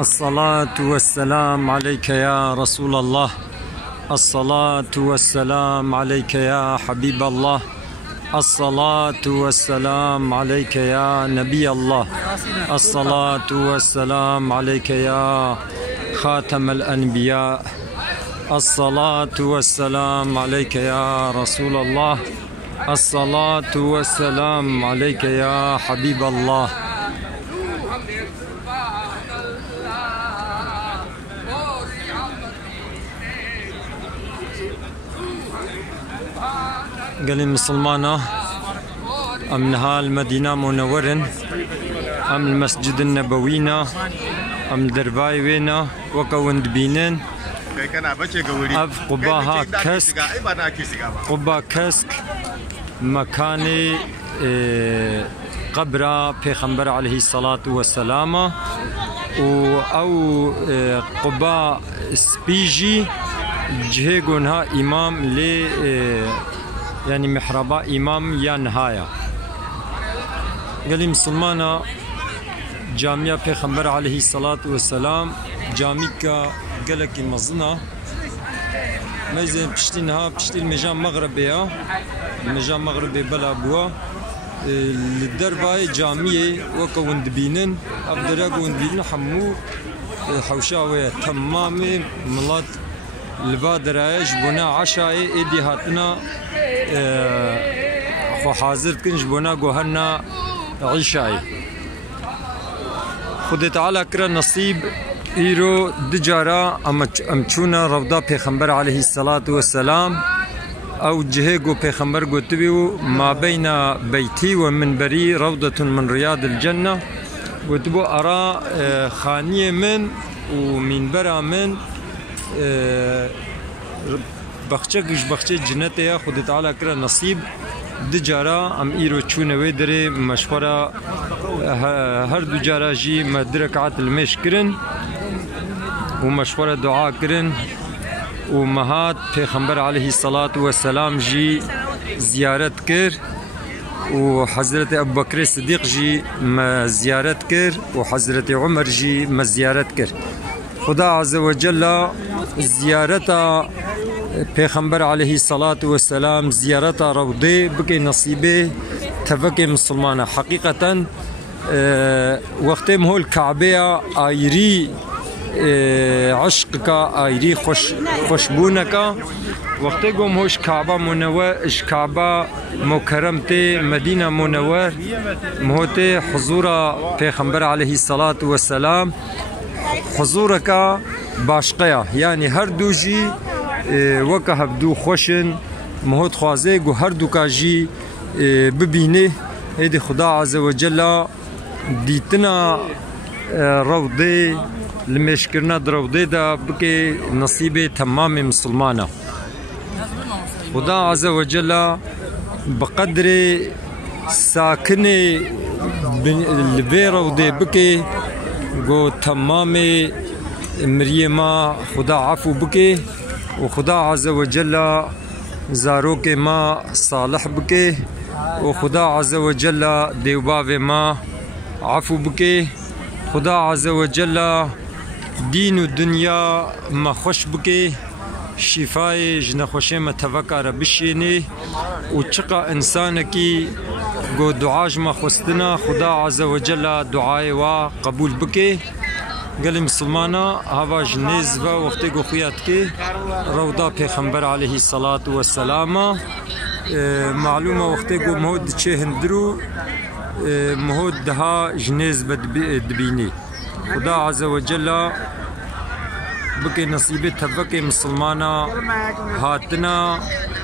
الصلاة والسلام عليك يا رسول الله. الصلاة والسلام عليك يا حبيب الله. الصلاة والسلام عليك يا نبي الله. الصلاة والسلام عليك يا خاتم الأنبياء. الصلاة والسلام عليك يا رسول الله. الصلاة والسلام عليك يا حبيب الله. قال مسلمانا أم نهال المدينة منورن أم المسجد النبوينا أم درباي وينا وكوند بينن أف قباها كسك قبا كسك مكاني قبر پیغمبر عليه الصلاة والسلام أو قبا سبيجي جهيقونها إمام لي يعني محرابا إمام يا نهاية. قال مسلمانا جامعة پیغمبر عليه الصلاة والسلام جامعة قالك مزنا ميزن بشتينها بشتين مجان مغربية مجان مغربي بلا بوا للدرباي جامعة وكوند بينن أبدراق وند بينن حمو حوشاوية تمامي ملات البادرايش بنا عشاء إيدي هاتنا خو حاضر كنش بنا جوهرنا عشاء خد تعالى كرا نصيب إيرو دجارا أمشونا روضة پیغمبر عليه الصلاة والسلام أو جهيجو پیغمبر قتبيو ما بين بيتي ومنبري روضة من رياض الجنة قتبو أرى خانية من ومنبرا من بخشة جنته يا خد تعالى كرا نصيب دجارا ام ايرو چونه ويدري مشوره هر دجارا جي مدركات المش كرن ومشوره دعاء كرن ومهات پیغمبر عليه الصلاة والسلام جي زيارت كر وحضرت ابو بكر الصديق جي ما زيارت كر وحضرت عمر جي ما زيارت كر. خدا عز وجل زيارتا پیغمبر عليه الصلاة والسلام زيارتا روضه بكي نصيبه تفكي مسلمانا حقيقة وقتهم هو الكعبية آيري عشقك آيري خوشبونك وقتهم هوش كعبة منور اش كعبة مكرمتي مدينة منور مهوتي حضور پیغمبر عليه الصلاة والسلام حضورك باشقيا يعني هر دوجي وكا هبدو خوشن مهود خوازه گو هر دو كاجي ببينه هيدي خدا عز وجل ديتنا روضه لمشكرنا دروضه دا بكي نصيبه تمام مسلمانا. خدا عز وجل بقدر ساكنه لبي روضه بكي گو تمام مريما خدا عفو بكي وخدا عز وجل زاروك ما صالح بكي وخدا عز وجل ديوباف ما عفو بكي خدا عز وجل دين الدنيا ما خوش بكي شفاي جنخوشي ما تفكر بشيني وشقا انسانكي قو دعاج ما خستنا خدا عز وجل دعاي وقبول بكي. قال مسلمانا هوا جنيزفا وقت گو خویات که روضه پیغمبر علیه الصلاة والسلام معلومه وقت گو مهود چه هندرو مهود دها جنيزفا دبینی. خدا عز وجل بکی نصیب تفکه مسلمانا هاتنا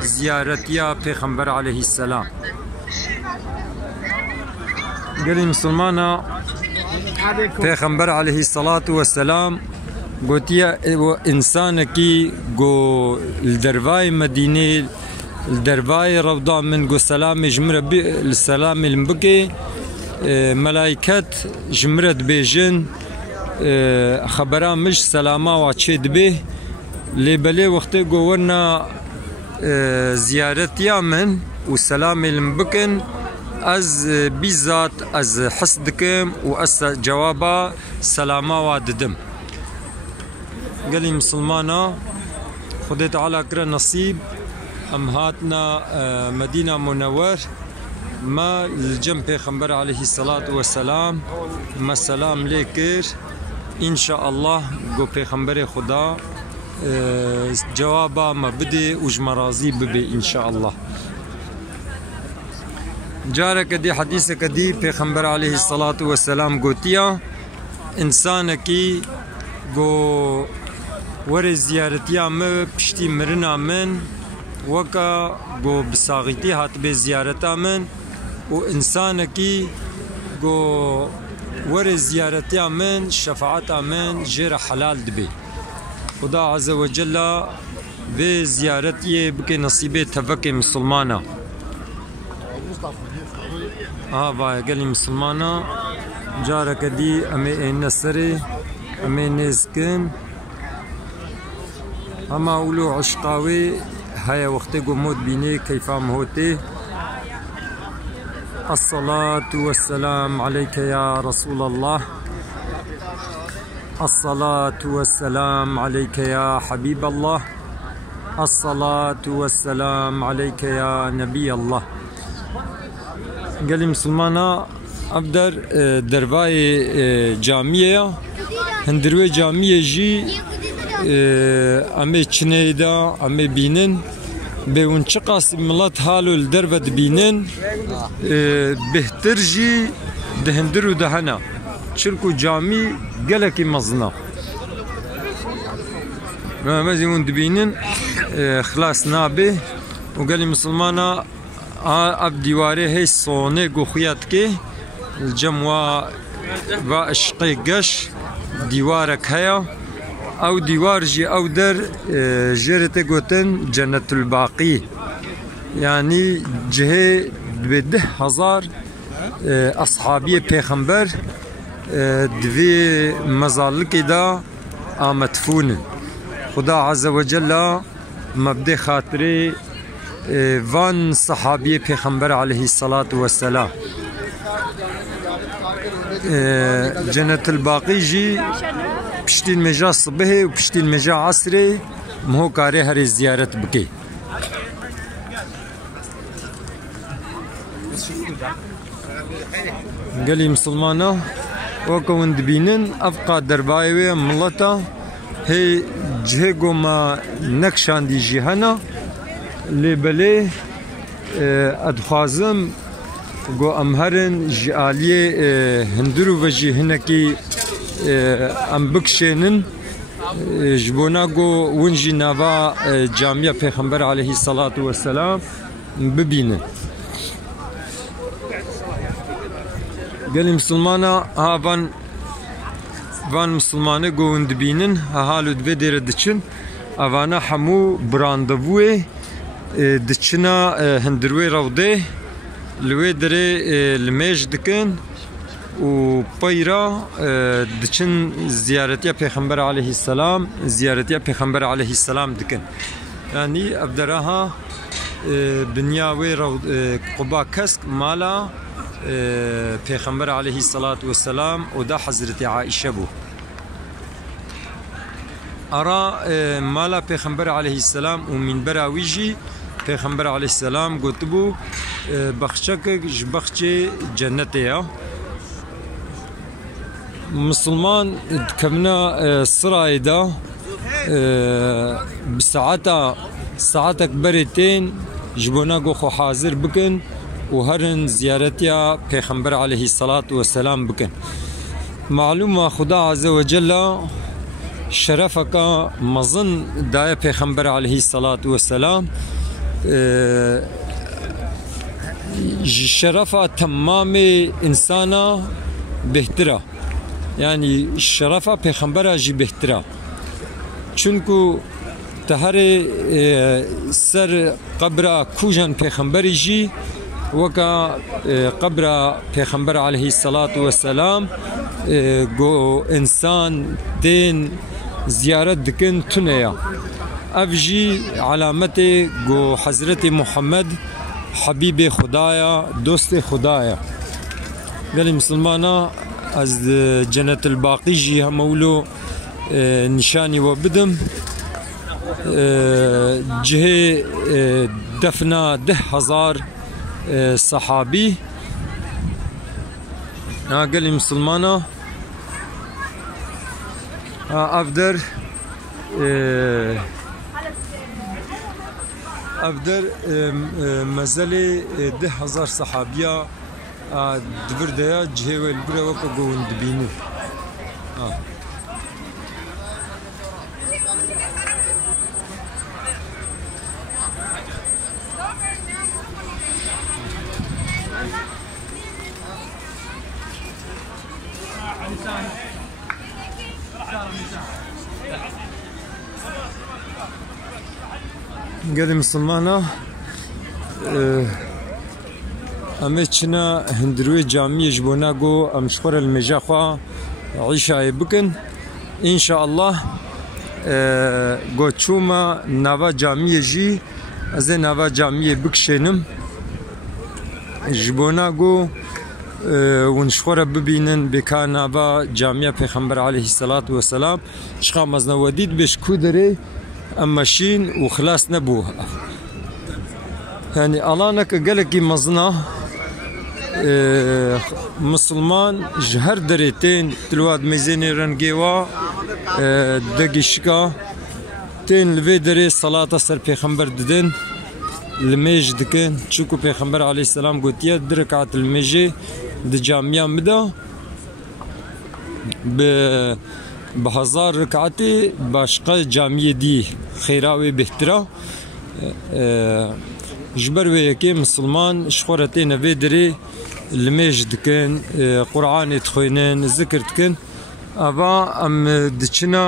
زیارتیا پیغمبر علیه السلام. قال مسلمانا پیغمبر علیه الصلاة والسلام قوتيا إنسان كي قو الدرباي مدينة الدرباي روضة من قو سلام جمرة السلام المبكي ملايكات جمرة بيجن خبرا مش سلامة واتشيد به لبلي وقت قو ورنا زيارتيا من والسلام المبكن از بیزات از حس دکم و از جوابا سلاما واددم. قالي مسلمانا خدي تعالى كرا نصيب ام هاتنا مدينة منور ما الجنب پیغمبر عليه الصلاة والسلام ما سلام ليكر ان شاء الله قو پیغمبر خدا جوابا ما بدي وجمرازي ببي ان شاء الله. جارة كدي حديثة كدي پیغمبر عليه الصلاة والسلام قوتيا انسان كي قو ور زيارتيا ما بشتي مرنا من وكا قو بساغيتي هات بزيارتا من وإنسان كي قو ور زيارتيا من شفاعتا من جير حلال دبي خدا عز وجل بزيارتي بكي نصيبي تفكي مسلمانا. باي قال لي مسلمانا جارة كدي أمي النسري أمي نزكن اما اولو عشقاوي هيا وقتي قمود بيني كيفام هوتي. الصلاة والسلام عليك يا رسول الله، الصلاة والسلام عليك يا حبيب الله، الصلاة والسلام عليك يا نبي الله. قال لي مسلمانا ابدر درباي جامية هندروي جامية جي امي چنيدا امي بينن بون چقاس ملت حالو الدربت بينن بهترجي دهندرو دهنا چلكو جامي قلكي مزنا ما زيون دبينن خلاص نابه وقال لي مسلمانا اب ديواري هي صوني قخيات كي الجموا واشقي قش ديوارك هيا او ديوار جي او در جرت قوتن جنة الباقي يعني جهه بده هزار اصحابي پیغمبر دوی مزالك دا آمدفون. خدا عز وجل مبدأ خاطري وان صحابي پیغمبر عليه الصلاة والسلام جنة الباقي جي پشتی المجا صبح و پشتی المجا عصر مهو کاری هر زیارت بکی. قالي مسلمانا وكون دبينن افقا دربايوي ملتا هي جهگو ما نكشان دي جهانا لبلي ادخوازم گو امهرن جاليه هندرو وجي هنكي ام بکشینن جبونا گو ونجی نوا جامعه پیغمبر علیه الصلاة والسلام ببینن. قال مسلمانا ها وان مسلمانه گو وند بینن حالو دو دیر دچن اوانا همو براندوی دچنا هندروی روده لوی دره لمیج دکن و بيرا دچن زيارتيا پیغمبر عليه السلام زيارتيا پیغمبر عليه السلام دكن يعني ابدراها دنيا وي قبا كسك مالا پیغمبر عليه الصلاة والسلام ودا حضرت عائشة بو ارى مالا پیغمبر عليه السلام ومن براويجي پیغمبر عليه السلام قطبو بخشك جبخشي جنتيا مسلمان كمنا السرايدا ساعتك بريتين جبونا قوخو حاضر بكن وهرن زيارتيا پیغمبر عليه الصلاة والسلام بكن. معلومة خدا عز وجل شرفك مظن دايا پیغمبر عليه الصلاة والسلام شرفة تمام إنسانا بهترة يعني الشرفة پیغمبر جي بهترة چونكو تهري سر قبر كوجان پیغمبر جي وكا قبر پیغمبر عليه الصلاة والسلام جو انسان دين زيارت دكن تنيا افجي علامته جو حضرت محمد حبیب خدایا دوست خدایا گلی مسلمانا از جنت الباقی جی همولو نشانی و بدم جه دفنا 10,000 صحابی قال مسلمانا افدر مزل 10,000 صحابية دبردايا جهه والبرا وكا قوون دبينو قال مسلمانا امچنا هندروي جامعه جبونا جو امشخور المجاخوا عيشة بكن ان شاء الله جو تشوما نوا جامعه جي از نوا جامعه بكشنم جبونا جو ونشخور ببینن بکا نوا جامعه پیغمبر علیه الصلاة والسلام شخا مزنودید بشکو داره امشين وخلاص نبوه يعني الانا كقلكي مزنا مسلمان جهر دريتين تلواد ميزيني رنجيوا دقيشكا تين لفي دري صلاة سر پیغمبر ددن الميج دكن تشوكو پیغمبر عليه السلام قوتيا دركعت الميجي دي جامعة مدا بهزار ركعتي باشقا جامعة دي خيراوي بهترا جبر ويكي مسلمان شخورتي نبي دري الميج دكن قرآن تخوينين ذكر دكن أبا أم دچنا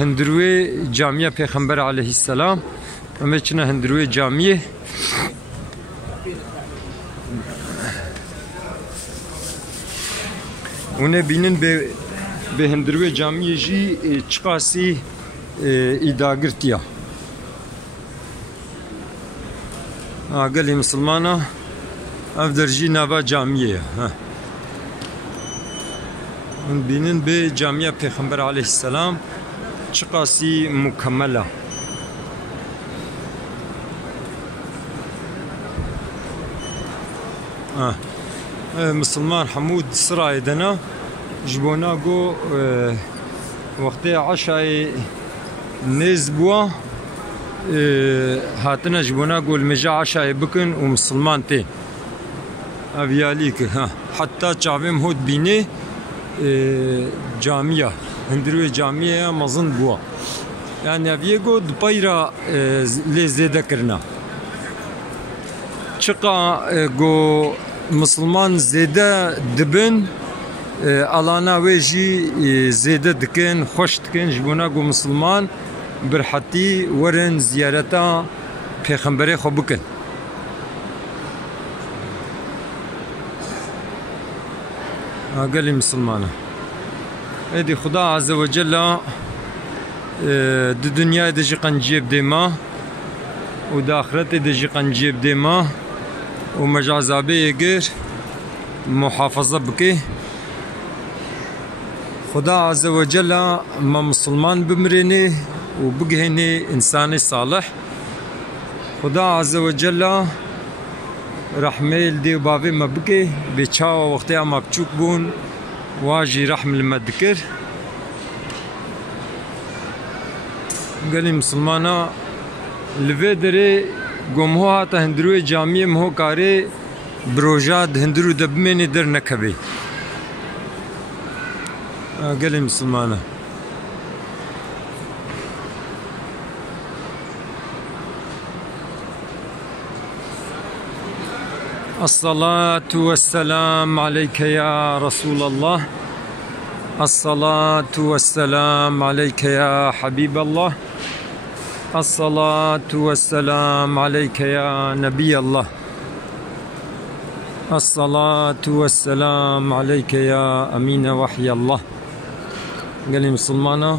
هندروي جامعة پیغمبر عليه السلام أم دچنا هندروي جامعة ونه بينن به هندروي جامعة جي چقاسي إداغرتيا قال لي مسلمانا أفدر جي نابا جامعة بينن به جامعة پیغمبر عليه السلام چقاسي مكملة مسلمان حمود سراي دنا جبونا جو وقتی عشاء نزبوا هاتنا جبونا جو المجا عشاء بكن ومسلمان تين افياليك حتى چاوم هود بيني جامعة هندروي جامعة مزن بوا يعني افيگو دبايرا لزيده کرنا چقا جو مسلمان زيده دبن الانا ويجي زيده دكن خوش دكن جبونا جو مسلمان برحتي ورن زيارتا پیغمبر خو بكن قال لي مسلمانه ادي خدا عز وجل دي دنيا دجي قنجيب ديما ودا اخرت دجي قنجيب ديما ومجازابي غير محافظه بكي خدا عز وجل ما مسلمان بمرني وبقهني إنسان صالح خدا عز وجل رحميل دي وبافي ما بقي بيتشاوا وقتها ما بتشوك بون واجي رحم المذكر قال لي مسلمانا لفيدري قومهو هاتا هندروي جامعة مهو كاري بروجاد هندرو دبميني در نكبي قال لي مسلمانه الصلاة والسلام عليك يا رسول الله الصلاة والسلام عليك يا حبيب الله الصلاة والسلام عليك يا نبي الله الصلاة والسلام عليك يا أمين وحي الله قال لي مسلمانا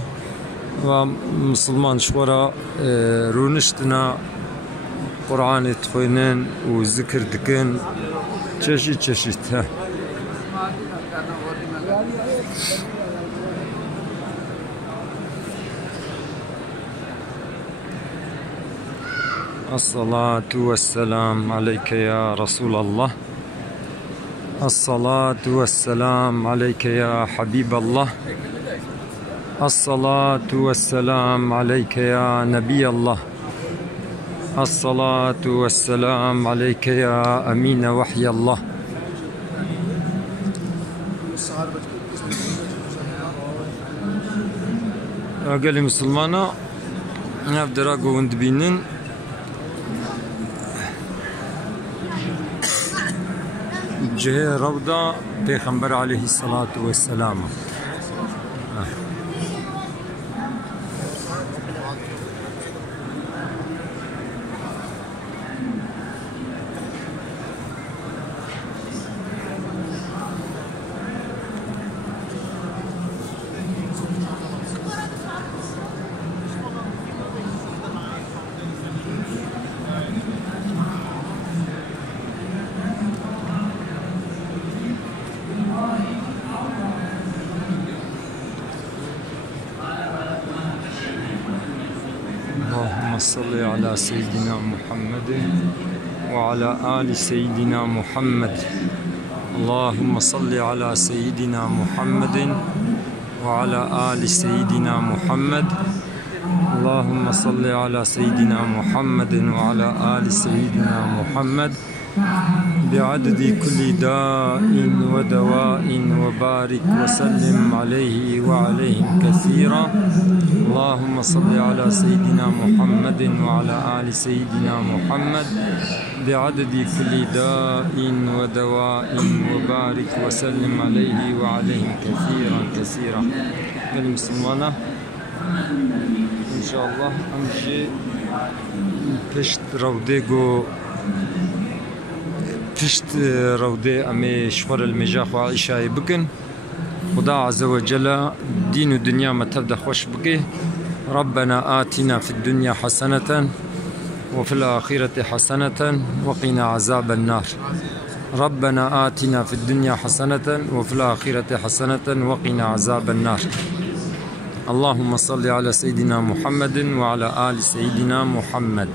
ومسلمان شورا رونشتنا قرآن تخوينن وذكر دكن چشت الصلاة والسلام عليك يا رسول الله. الصلاة والسلام عليك يا حبيب الله. الصلاة والسلام عليك يا نبي الله. الصلاة والسلام عليك يا أمين وحي الله. أقل مسلمانا نبدأ قوند بينن جهة روضة پیغمبر عليه الصلاة والسلام. اللهم صل على سيدنا محمد وعلى آل سيدنا محمد. اللهم صل على سيدنا محمد وعلى آل سيدنا محمد. اللهم صل على سيدنا محمد وعلى آل سيدنا محمد بعدد كل داء ودواء وبارك وسلم عليه وعليهم كثيرا. اللهم صل على سيدنا محمد وعلى آل سيدنا محمد بعدد كل داء ودواء وبارك وسلم عليه وعليهم كثيرا كثيرا. المسلمانة إن شاء الله أمشي پشت روديگو پشت روده أمي شفر المجاخ وعيشة بكن. خدا عز وجل دين الدنيا ما تبدأ خوش بكي. ربنا آتنا في الدنيا حسنة وفي الآخرة حسنة وقنا عذاب النار. ربنا آتنا في الدنيا حسنة وفي الآخرة حسنة وقنا عذاب النار. اللهم صل على سيدنا محمد وعلى آل سيدنا محمد.